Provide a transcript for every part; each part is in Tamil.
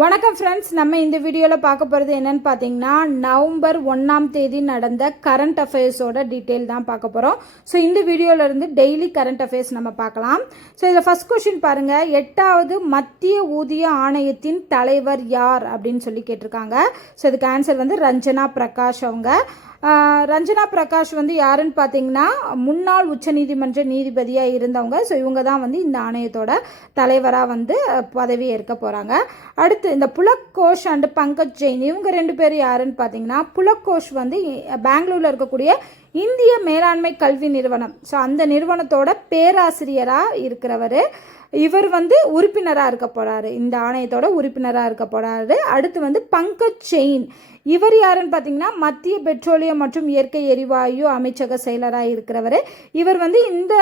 வணக்கம் ஃப்ரெண்ட்ஸ், நம்ம இந்த வீடியோவில் பார்க்க போகிறது என்னென்னு பார்த்தீங்கன்னா நவம்பர் 1 நடந்த கரண்ட் அஃபேர்ஸோட டீட்டெயில் தான் பார்க்க போகிறோம். ஸோ இந்த வீடியோவிலேருந்து டெய்லி கரண்ட் அஃபேர்ஸ் நம்ம பார்க்கலாம். ஸோ இதில் ஃபஸ்ட் கொஸ்டின் பாருங்கள், 8வது மத்திய ஊதிய ஆணையத்தின் தலைவர் யார் அப்படின்னு சொல்லி கேட்டிருக்காங்க. ஸோ இதுக்கு ஆன்சர் வந்து ரஞ்சனா பிரகாஷ் அவங்க. ரஞ்சனா பிரகாஷ் வந்து யாருன்னு பார்த்தீங்கன்னா முன்னாள் உச்சநீதிமன்ற நீதிபதியாக இருந்தவங்க. ஸோ இவங்க தான் வந்து இந்த ஆணையத்தோட தலைவராக வந்து பதவி ஏற்க போகிறாங்க. அடுத்து இந்த புலக் கோஷ் அண்டு பங்கஜ் ஜெயின் இவங்க 2 பேர் யாருன்னு பார்த்தீங்கன்னா, புலக் கோஷ் வந்து பெங்களூரில் இருக்கக்கூடிய இந்திய மேலாண்மை கல்வி நிறுவனம், ஸோ அந்த நிறுவனத்தோட பேராசிரியராக இருக்கிறவர். இவர் வந்து உறுப்பினராக இருக்க போகிறாரு, இந்த ஆணையத்தோட உறுப்பினராக இருக்க போகிறாரு. அடுத்து வந்து பங்கஜ் ஜெயின் இவர் யாருன்னு பார்த்தீங்கன்னா மத்திய பெட்ரோலியம் மற்றும் இயற்கை எரிவாயு அமைச்சக செயலராக இருக்கிறவர். இவர் வந்து இந்த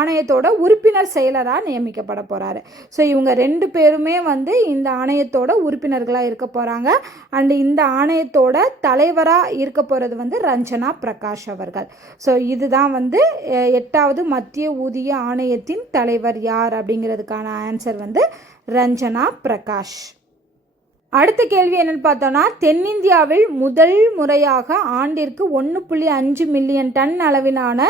ஆணையத்தோட உறுப்பினர் செயலராக நியமிக்கப்பட போகிறாரு. ஸோ இவங்க 2 பேருமே வந்து இந்த ஆணையத்தோட உறுப்பினர்களாக இருக்க போகிறாங்க. அண்ட் இந்த ஆணையத்தோட தலைவராக இருக்க போகிறது வந்து ரஞ்சனா பிரகாஷ் அவர்கள். ஸோ இதுதான் வந்து 8வது மத்திய ஊதிய ஆணையத்தின் தலைவர் யார் அப்படிங்கிறதுக்கான ஆன்சர் வந்து ரஞ்சனா பிரகாஷ். அடுத்த கேள்வி என்னென்னு பார்த்தோன்னா, தென்னிந்தியாவில் முதல் முறையாக ஆண்டிற்கு 1.5 மில்லியன் டன் அளவிலான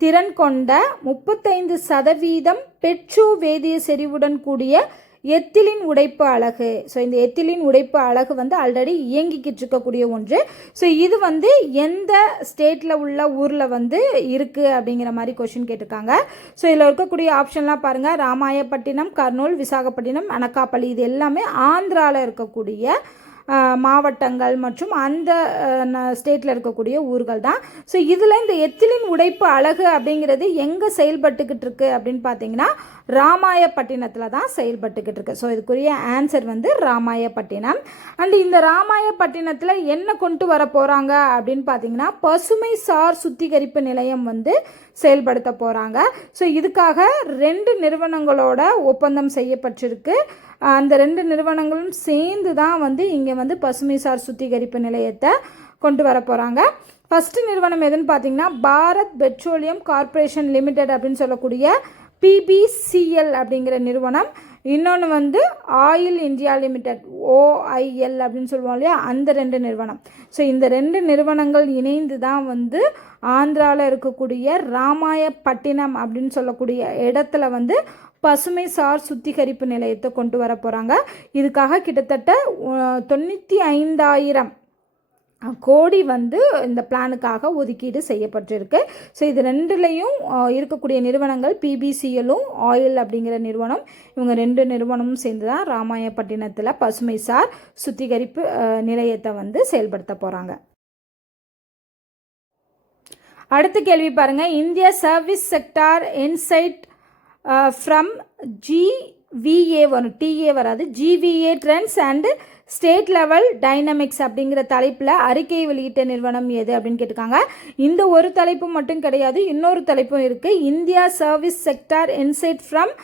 திறன் கொண்ட 35% பெட்ரோ வேதிய செறிவுடன் கூடிய எத்திலின் உடைப்பு அலகு. ஸோ இந்த எத்திலின் உடைப்பு அலகு வந்து ஆல்ரெடி இயங்கிக்கிட்டு இருக்கக்கூடிய ஒன்று. ஸோ இது வந்து எந்த ஸ்டேட்டில் உள்ள ஊரில் வந்து இருக்குது அப்படிங்கிற மாதிரி கொஷின் கேட்டிருக்காங்க. ஸோ இதில் இருக்கக்கூடிய ஆப்ஷன்லாம் பாருங்கள், ராமாயப்பட்டினம், கர்னூல், விசாகப்பட்டினம், அனக்காப்பள்ளி, இது எல்லாமே ஆந்திராவில் இருக்கக்கூடிய மாவட்டங்கள் மற்றும் அந்த ஸ்டேட்டில் இருக்கக்கூடிய ஊர்கள் தான். ஸோ இதில் இந்த எத்திலின் உடைப்பு அலகு அப்படிங்கிறது எங்கே செயல்பட்டுக்கிட்டு இருக்கு அப்படின்னு பார்த்தீங்கன்னா ராமாயப்பட்டினத்தில் தான் செயல்பட்டுக்கிட்டு இருக்கு. ஸோ இதுக்குரிய ஆன்சர் வந்து ராமாயப்பட்டினம். அண்ட் இந்த ராமாயப்பட்டினத்தில் என்ன கொண்டு வர போகிறாங்க அப்படின்னு பார்த்தீங்கன்னா பசுமை சார் சுத்திகரிப்பு நிலையம் வந்து செயல்படுத்த போகிறாங்க. ஸோ இதுக்காக 2 நிறுவனங்களோட ஒப்பந்தம் செய்யப்பட்டிருக்கு. அந்த 2 நிறுவனங்களும் சேர்ந்து தான் வந்து இங்கே வந்து பசுமை சார் சுத்திகரிப்பு நிலையத்தை கொண்டு வர போகிறாங்க. ஃபஸ்ட்டு நிறுவனம் எதுன்னு பார்த்தீங்கன்னா பாரத் பெட்ரோலியம் கார்ப்பரேஷன் லிமிடெட் அப்படின்னு சொல்லக்கூடிய PBCL அப்படிங்கிற நிறுவனம். இன்னொன்று வந்து ஆயில் இந்தியா லிமிடெட் OIL அப்படின்னு சொல்லுவோம் இல்லையா, அந்த 2 நிறுவனம். ஸோ இந்த 2 நிறுவனங்கள் இணைந்து தான் வந்து ஆந்திராவில் இருக்கக்கூடிய ராமாயப்பட்டினம் அப்படின்னு சொல்லக்கூடிய இடத்துல வந்து பசுமை சார் சுத்திகரிப்பு நிலையத்தை கொண்டு வர போகிறாங்க. இதுக்காக கிட்டத்தட்ட 95,000 கோடி வந்து இந்த பிளானுக்காக ஒதுக்கீடு செய்யப்பட்டிருக்கு. ஸோ இது 2லையும் இருக்கக்கூடிய நிறுவனங்கள் PBCLும் ஆயில் அப்படிங்கிற நிறுவனம், இவங்க 2 நிறுவனமும் சேர்ந்து தான் ராமாயப்பட்டினத்தில் பசுமை சார் சுத்திகரிப்பு நிலையத்தை வந்து செயல்படுத்த போகிறாங்க. அடுத்த கேள்வி பாருங்கள், India service sector inside from GVA வரும், TA வராது, GVA trends and state level dynamics அப்படிங்கிற தலைப்பில் அறிக்கையை வெளியிட்ட நிறுவனம் எது அப்படின்னு கேட்டிருக்காங்க. இந்த ஒரு தலைப்பு மட்டும் கிடையாது, இன்னொரு தலைப்பும் இருக்குது. India service sector inside from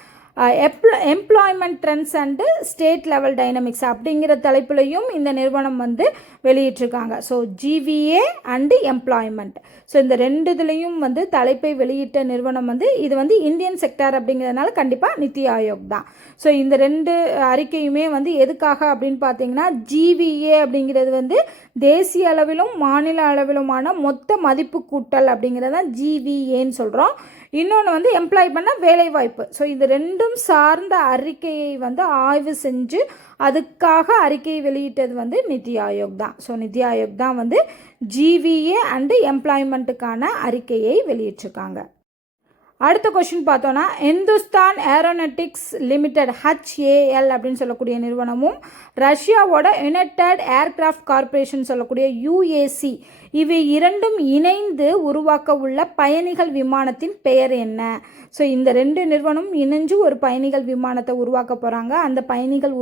employment trends and state level dynamics அப்படிங்கிற தலைப்புலையும் இந்த நிறுவனம் வந்து வெளியிட்டிருக்காங்க. So GVA and employment, so இந்த 2 இதுலேயும் வந்து தலைப்பை வெளியிட்ட நிறுவனம் வந்து இது வந்து இந்தியன் செக்டார் அப்படிங்கிறதுனால கண்டிப்பாக நித்தி ஆயோக் தான். ஸோ இந்த 2 அறிக்கையுமே வந்து எதுக்காக அப்படின்னு பார்த்தீங்கன்னா GVA அப்படிங்கிறது வந்து தேசிய அளவிலும் மாநில அளவிலுமான மொத்த மதிப்பு கூட்டல் அப்படிங்கிறதான் GVAன்னு சொல்கிறோம். இன்னொன்று வந்து எம்ப்ளாய் பண்ண வேலைவாய்ப்பு. ஸோ இது 2ம் சார்ந்த அறிக்கையை வந்து ஆய்வு செஞ்சு அதுக்காக அறிக்கையை வெளியிட்டது வந்து நித்தி ஆயோக் தான். ஸோ நித்தி ஆயோக் தான் வந்து GVA அண்டு எம்ப்ளாய்மெண்ட்டுக்கான அறிக்கையை வெளியிட்டிருக்காங்க. அடுத்த கொஸ்டின் பார்த்தோன்னா, இந்துஸ்தான் ஏரோநாட்டிக்ஸ் லிமிடெட் HAL அப்படின்னு சொல்லக்கூடிய நிறுவனமும் ரஷ்யாவோட யுனைடெட் ஏர்கிராஃப்ட் கார்ப்பரேஷன் சொல்லக்கூடிய UAC இவை 2ம் இணைந்து உருவாக்க உள்ள பயணிகள் விமானத்தின் பெயர் என்ன? ஸோ இந்த 2 நிறுவனம் இணைஞ்சு ஒரு பயணிகள் விமானத்தை உருவாக்க போகிறாங்க. அந்த பயணிகள்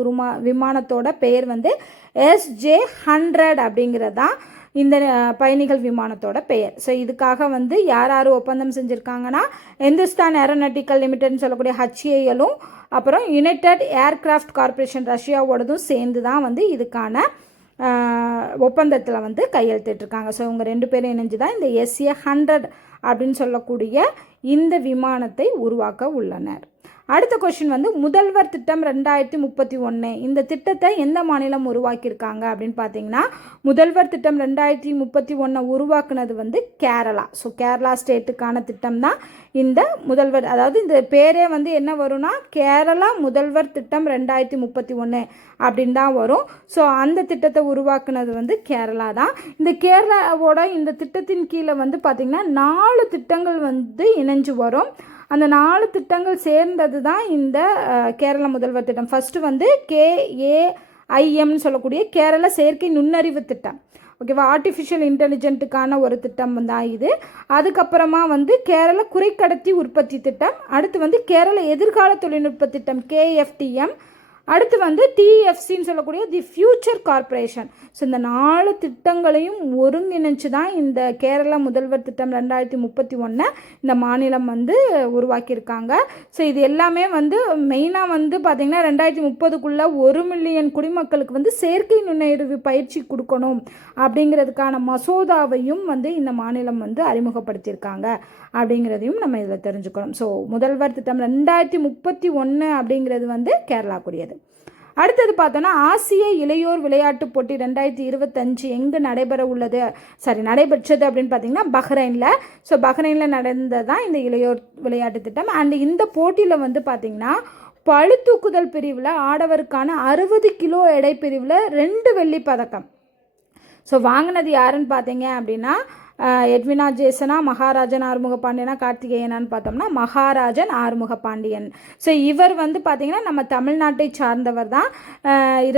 விமானத்தோட பெயர் வந்து SJ-100 அப்படிங்கிறது தான் இந்த பயணிகள் விமானத்தோட பெயர். ஸோ இதுக்காக வந்து யார் ஒப்பந்தம் செஞ்சுருக்காங்கன்னா இந்துஸ்தான் ஏரோநாட்டிக்கல் லிமிடெட்னு சொல்லக்கூடிய HALும் அப்புறம் யுனைடெட் ஏர்கிராஃப்ட் கார்ப்பரேஷன் ரஷ்யாவோடதும் சேர்ந்து தான் வந்து இதுக்கான ஒப்பந்தத்தில் வந்து கையெழுத்திட்டிருக்காங்க. ஸோ இவங்க 2 பேரும் இணைஞ்சு தான் இந்த SA-100 அப்படின்னு சொல்லக்கூடிய இந்த விமானத்தை உருவாக்க உள்ளனர். அடுத்த கொஸ்டின் வந்து முதல்வர் திட்டம் 2031 இந்த திட்டத்தை எந்த மாநிலம் உருவாக்கியிருக்காங்க அப்படின்னு பார்த்தீங்கன்னா முதல்வர் திட்டம் 2031 உருவாக்குனது வந்து கேரளா. ஸோ கேரளா ஸ்டேட்டுக்கான திட்டம் தான் இந்த முதல்வர், அதாவது இந்த பேரே வந்து என்ன வரும்னா கேரளா முதல்வர் திட்டம் 2031 அப்படின்னு தான் வரும். ஸோ அந்த திட்டத்தை உருவாக்குனது வந்து கேரளா தான். இந்த கேரளாவோட இந்த திட்டத்தின் கீழே வந்து பார்த்திங்கன்னா 4 திட்டங்கள் வந்து இணைஞ்சு வரும். அந்த 4 திட்டங்கள் சேர்ந்தது தான் இந்த கேரள முதல்வர் திட்டம். ஃபஸ்ட்டு வந்து KAIMனு சொல்லக்கூடிய கேரள செயற்கை நுண்ணறிவு திட்டம், ஓகேவா, ஆர்டிஃபிஷியல் இன்டெலிஜென்ட்டுக்கான ஒரு திட்டம் தான் இது. அதுக்கப்புறமா வந்து கேரள குறைக்கடத்தி உற்பத்தி திட்டம், அடுத்து வந்து கேரள எதிர்கால தொழில்நுட்ப திட்டம் KFTM, அடுத்து வந்து TFCன்னு சொல்லக்கூடிய தி ஃபியூச்சர் கார்ப்பரேஷன். ஸோ இந்த 4 திட்டங்களையும் ஒருங்கிணைச்சு தான் இந்த கேரள முதல்வர் திட்டம் 2031 இந்த மாநிலம் வந்து உருவாக்கியிருக்காங்க. ஸோ இது எல்லாமே வந்து மெயினாக வந்து பார்த்திங்கன்னா 2030க்குள்ளே 1 மில்லியன் குடிமக்களுக்கு வந்து செயற்கை நுண்ணறிவு பயிற்சி கொடுக்கணும் அப்படிங்கிறதுக்கான மசோதாவையும் வந்து இந்த மாநிலம் வந்து அறிமுகப்படுத்தியிருக்காங்க அப்படிங்கிறதையும் நம்ம இதில் தெரிஞ்சுக்கணும். ஸோ முதல்வர் திட்டம் 2031 அப்படிங்கிறது வந்து கேரளாக்குரியது. அடுத்தது பார்த்தோன்னா ஆசிய இளையோர் விளையாட்டுப் போட்டி 2025 எங்கே நடைபெற்றது அப்படின்னு பார்த்தீங்கன்னா பஹ்ரைனில். ஸோ பஹ்ரைனில் நடந்ததான் இந்த இளையோர் விளையாட்டு திட்டம். அண்ட் இந்த போட்டியில் வந்து பார்த்திங்கன்னா பளுதூக்குதல் பிரிவில் ஆடவருக்கான 60 கிலோ எடை பிரிவில் 2 வெள்ளி பதக்கம். ஸோ வாங்கினது யாருன்னு பார்த்தீங்க அப்படின்னா எட்வினா ஜேசனா, மகாராஜன் ஆறுமுக பாண்டியனா, கார்த்திகேயனான்னு பார்த்தோம்னா மகாராஜன் ஆறுமுக பாண்டியன். ஸோ இவர் வந்து பார்த்திங்கன்னா நம்ம தமிழ்நாட்டை சார்ந்தவர் தான்.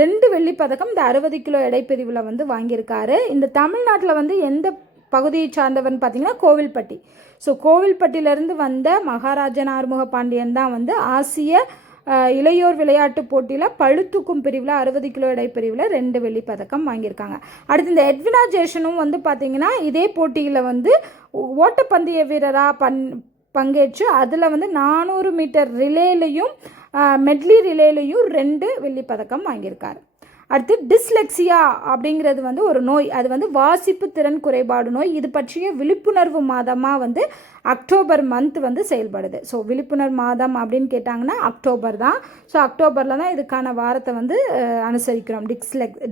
2 வெள்ளி பதக்கம் இந்த 60 கிலோ எடைப்பிரிவில் வந்து வாங்கியிருக்காரு. இந்த தமிழ்நாட்டில் வந்து எந்த பகுதியை சார்ந்தவர்னு பார்த்திங்கன்னா கோவில்பட்டி. ஸோ கோவில்பட்டியிலேருந்து வந்த மகாராஜன் ஆறுமுக பாண்டியன் தான் வந்து ஆசிய இளையோர் விளையாட்டு போட்டியில் பளுதூக்கும் பிரிவில் 60 கிலோ எடை பிரிவில் 2 வெள்ளி பதக்கம் வாங்கியிருக்காங்க. அடுத்து இந்த எட்வினா ஜேசனும் வந்து பார்த்திங்கன்னா இதே போட்டியில் வந்து ஓட்டப்பந்தய வீரராக பங்கேற்று அதில் வந்து 400 மீட்டர் ரிலேலையும் மெட்லி ரிலேலையும் 2 வெள்ளி பதக்கம் வாங்கியிருக்காரு. அடுத்து டிஸ்லெக்சியா அப்படிங்கிறது வந்து ஒரு நோய், அது வந்து வாசிப்பு திறன் குறைபாடு நோய். இது பற்றிய விழிப்புணர்வு மாதமாக வந்து அக்டோபர் மந்த் வந்து செயல்படுது. ஸோ விழிப்புணர்வு மாதம் அப்படின்னு கேட்டாங்கன்னா அக்டோபர் தான். ஸோ அக்டோபரில் தான் இதுக்கான வாரத்தை வந்து அனுசரிக்கிறோம்.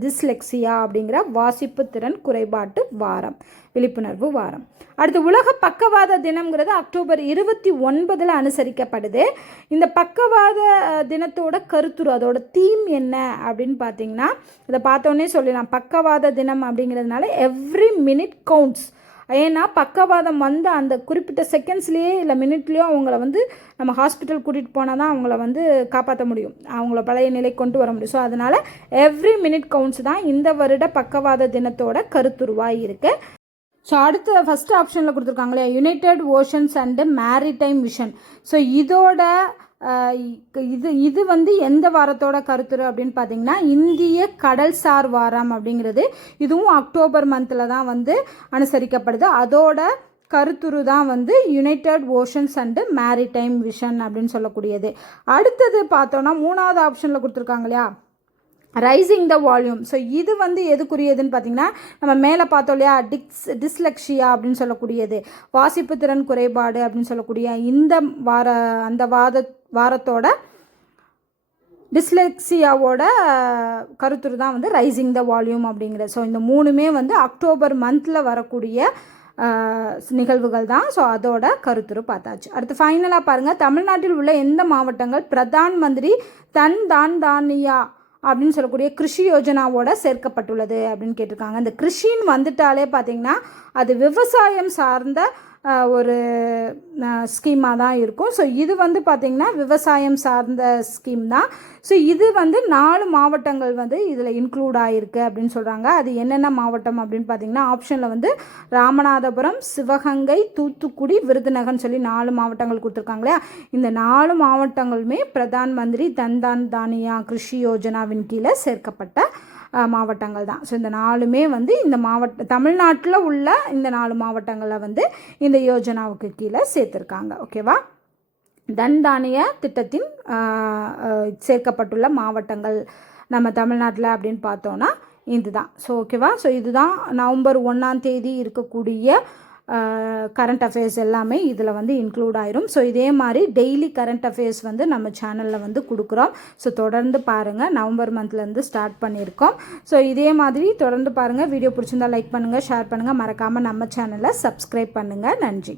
டிஸ்லெக்சியா அப்படிங்கிற வாசிப்பு திறன் குறைபாட்டு வாரம், விழிப்புணர்வு வாரம். அடுத்து உலக பக்கவாத தினம்ங்கிறது அக்டோபர் 29 அனுசரிக்கப்படுது. இந்த பக்கவாத தினத்தோட கருத்துரு, அதோட தீம் என்ன அப்படின்னு பார்த்தீங்கன்னா இதை பார்த்தோன்னே சொல்லலாம். பக்கவாத தினம் அப்படிங்கிறதுனால எவ்ரி மினிட் கவுண்ட்ஸ். ஏன்னா பக்கவாதம் வந்து அந்த குறிப்பிட்ட செகண்ட்ஸ்லேயே இல்லை மினிட்லேயோ அவங்கள வந்து நம்ம ஹாஸ்பிட்டல் கூட்டிகிட்டு போனால் தான் அவங்கள வந்து காப்பாற்ற முடியும், அவங்கள பழைய நிலை கொண்டு வர முடியும். ஸோ அதனால் எவ்ரி மினிட் கவுண்ட்ஸ் தான் இந்த வருட பக்கவாத தினத்தோட கருத்துருவாக இருக்குது. ஸோ அடுத்த ஃபஸ்ட் ஆப்ஷனில் கொடுத்துருக்காங்க இல்லையா, United oceans and maritime vision. So இதோட இது வந்து எந்த வாரத்தோட கருத்துரு அப்படின்னு பார்த்தீங்கன்னா இந்திய கடல்சார் வாரம் அப்படிங்கிறது. இதுவும் அக்டோபர் மந்தில் தான் வந்து அனுசரிக்கப்படுது. அதோட கருத்துரு தான் வந்து United oceans and maritime vision அப்படின்னு சொல்லக்கூடியது. அடுத்தது பார்த்தோன்னா 3வது ஆப்ஷனில் கொடுத்துருக்காங்க இல்லையா, ரைசிங் த வால்யூம். ஸோ இது வந்து எதுக்குரியதுன்னு பார்த்தீங்கன்னா நம்ம மேலே பார்த்தோம் இல்லையா, டிஸ்லெக்ஷியா அப்படின்னு சொல்லக்கூடியது, வாசிப்பு திறன் குறைபாடு அப்படின்னு சொல்லக்கூடிய இந்த வாரத்தோட டிஸ்லெக்சியாவோட கருத்துரு தான் வந்து ரைசிங் த வால்யூம் அப்படிங்கிறது. ஸோ இந்த 3மே வந்து அக்டோபர் மந்தில் வரக்கூடிய நிகழ்வுகள் தான். ஸோ அதோட கருத்துரு பார்த்தாச்சு. அடுத்து ஃபைனலாக பாருங்கள், தமிழ்நாட்டில் உள்ள எந்த மாவட்டங்கள் பிரதான் மந்திரி தன் தான் தானியா அப்படின்னு சொல்லக்கூடிய கிருஷி யோஜனாவோட சேர்க்கப்பட்டுள்ளது அப்படின்னு கேட்டிருக்காங்க. இந்த கிருஷின்னு வந்துட்டாலே பார்த்திங்கன்னா அது விவசாயம் சார்ந்த ஒரு ஸ்கீமாக தான் இருக்கும். ஸோ இது வந்து பார்த்திங்கன்னா விவசாயம் சார்ந்த ஸ்கீம் தான். ஸோ இது வந்து 4 மாவட்டங்கள் வந்து இதில் இன்க்ளூட் ஆகிருக்கு அப்படின்னு சொல்கிறாங்க. அது என்னென்ன மாவட்டம் அப்படின்னு பார்த்திங்கன்னா ஆப்ஷனில் வந்து ராமநாதபுரம், சிவகங்கை, தூத்துக்குடி, விருதுநகர்னு சொல்லி 4 மாவட்டங்கள் கொடுத்துருக்காங்க இல்லையா. இந்த 4 மாவட்டங்களுமே பிரதான் மந்திரி தன் தான் தானியா கிருஷி யோஜனாவின் கீழே சேர்க்கப்பட்ட மாவட்டங்கள் தான். ஸோ இந்த 4மே வந்து இந்த தமிழ்நாட்டில் உள்ள இந்த 4 மாவட்டங்களில் வந்து இந்த யோஜனாவுக்கு கீழே சேர்த்துருக்காங்க. ஓகேவா, தன் தானிய திட்டத்தின் சேர்க்கப்பட்டுள்ள மாவட்டங்கள் நம்ம தமிழ்நாட்டில் அப்படின்னு பார்த்தோன்னா இதுதான். ஸோ ஓகேவா, ஸோ இதுதான் நவம்பர் 1ஆம் தேதி இருக்கக்கூடிய கரண்ட் அஃபேர்ஸ் எல்லாமே இதில் வந்து இன்க்ளூட் ஆயிரும். ஸோ இதே மாதிரி டெய்லி கரண்ட் அஃபேர்ஸ் வந்து நம்ம சேனலில் வந்து கொடுக்குறோம். ஸோ தொடர்ந்து பாருங்கள். நவம்பர் மந்த்லேருந்து ஸ்டார்ட் பண்ணியிருக்கோம். ஸோ இதே மாதிரி தொடர்ந்து பாருங்கள். வீடியோ பிடிச்சிருந்தா லைக் பண்ணுங்கள், ஷேர் பண்ணுங்கள், மறக்காமல் நம்ம சேனலை சப்ஸ்கிரைப் பண்ணுங்கள். நன்றி.